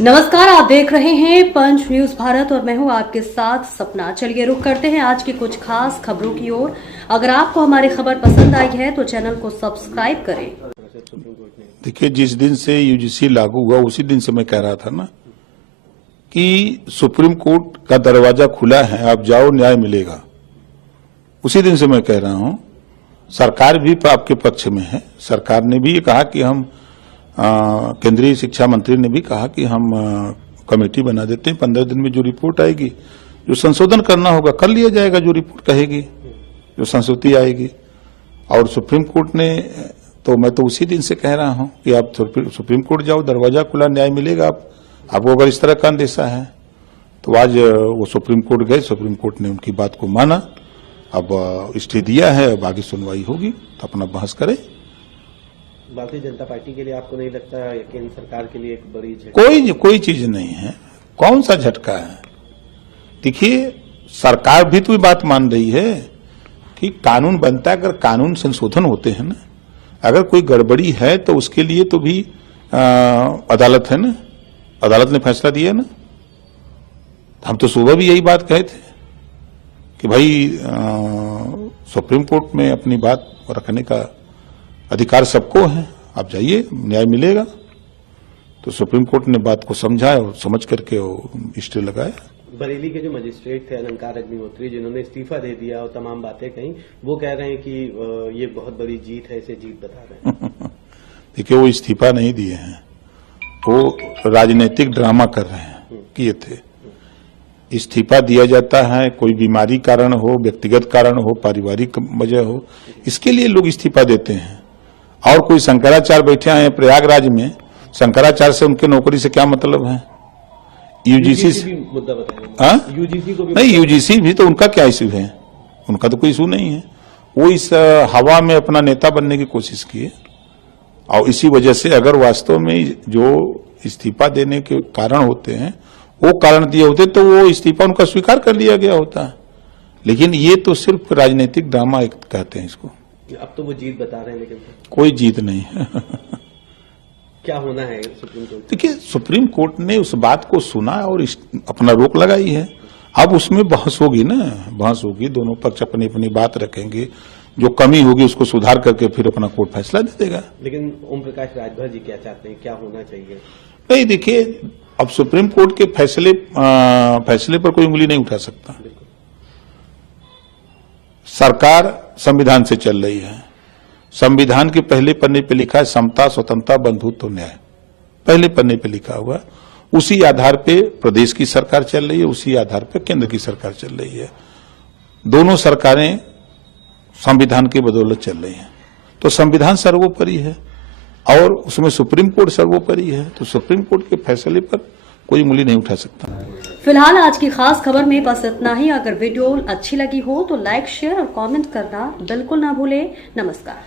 नमस्कार, आप देख रहे हैं पंच न्यूज भारत और मैं हूं आपके साथ सपना। चलिए रुक करते हैं आज की कुछ खास खबरों की ओर। अगर आपको हमारी खबर पसंद आई है तो चैनल को सब्सक्राइब करें। देखिए, जिस दिन से यूजीसी लागू हुआ उसी दिन से मैं कह रहा था ना कि सुप्रीम कोर्ट का दरवाजा खुला है, आप जाओ, न्याय मिलेगा। उसी दिन से मैं कह रहा हूं, सरकार भी आपके पक्ष में है। सरकार ने भी ये कहा कि हम केंद्रीय शिक्षा मंत्री ने भी कहा कि हम कमेटी बना देते हैं, 15 दिन में जो रिपोर्ट आएगी, जो संशोधन करना होगा कर लिया जाएगा, जो रिपोर्ट कहेगी, जो संस्तुति आएगी। और सुप्रीम कोर्ट ने तो मैं तो उसी दिन से कह रहा हूं कि आप सुप्रीम कोर्ट जाओ, दरवाजा खुला, न्याय मिलेगा। आपको अगर इस तरह का अंदेशा है तो आज वो सुप्रीम कोर्ट गए, सुप्रीम कोर्ट ने उनकी बात को माना, अब स्टे दिया है, अब आगे सुनवाई होगी तो अपना बहस करें। भारतीय जनता पार्टी के लिए आपको नहीं लगता केंद्र सरकार के लिए एक बड़ी झटका? कोई चीज नहीं है। कौन सा झटका है? देखिए, सरकार भी तो ये बात मान रही है कि कानून बनता है, अगर कानून संशोधन होते हैं ना, अगर कोई गड़बड़ी है तो उसके लिए तो भी अदालत है ना, अदालत ने फैसला दिया ना। हम तो सुबह भी यही बात कहे थे कि भाई सुप्रीम कोर्ट में अपनी बात रखने का अधिकार सबको है, आप जाइए, न्याय मिलेगा। तो सुप्रीम कोर्ट ने बात को समझा और समझ करके स्टे लगाया। बरेली के जो मजिस्ट्रेट थे अलंकार अग्निहोत्री, जिन्होंने इस्तीफा दे दिया और तमाम बातें कही, वो कह रहे हैं कि ये बहुत बड़ी जीत है, इसे जीत बता रहे हैं। देखिए, वो इस्तीफा नहीं दिए हैं, वो राजनीतिक ड्रामा कर रहे हैं, किए थे। इस्तीफा दिया जाता है कोई बीमारी कारण हो, व्यक्तिगत कारण हो, पारिवारिक वजह हो, इसके लिए लोग इस्तीफा देते हैं। और कोई शंकराचार्य बैठे हैं प्रयागराज में, शंकराचार्य से उनके नौकरी से क्या मतलब है? यूजीसी से मुद्दा बताएं। यूजीसी को भी नहीं, यूजीसी भी तो उनका क्या इशू है? उनका तो कोई इशू नहीं है। वो इस हवा में अपना नेता बनने की कोशिश किए और इसी वजह से अगर वास्तव में जो इस्तीफा देने के कारण होते हैं वो कारण दिए होते तो वो इस्तीफा उनका स्वीकार कर लिया गया होता। लेकिन ये तो सिर्फ राजनीतिक ड्रामा कहते हैं इसको। अब तो वो जीत बता रहे हैं, लेकिन कोई जीत नहीं है। क्या होना है सुप्रीम कोर्ट? देखिए, सुप्रीम कोर्ट ने उस बात को सुना और अपना रोक लगाई है। अब उसमें बहस होगी ना, बहस होगी, दोनों पक्ष अपनी अपनी बात रखेंगे, जो कमी होगी उसको सुधार करके फिर अपना कोर्ट फैसला दे देगा। लेकिन ओम प्रकाश राजभर जी क्या चाहते हैं, क्या होना चाहिए? नहीं, देखिए, अब सुप्रीम कोर्ट के फैसले पर कोई उंगली नहीं उठा सकता। सरकार संविधान से चल रही है। संविधान के पहले पन्ने पे लिखा है समता, स्वतंत्रता, बंधुत्व, न्याय। पहले पन्ने पे लिखा हुआ है। उसी आधार पे प्रदेश की सरकार चल रही है, उसी आधार पे केंद्र की सरकार चल रही है। दोनों सरकारें संविधान की बदौलत चल रही हैं। तो संविधान सर्वोपरि है और उसमें सुप्रीम कोर्ट सर्वोपरि है। तो सुप्रीम कोर्ट के फैसले पर कोई उंगली नहीं उठा सकता। फिलहाल आज की खास खबर में बस इतना ही। अगर वीडियो अच्छी लगी हो तो लाइक, शेयर और कमेंट करना बिल्कुल ना भूलें। नमस्कार।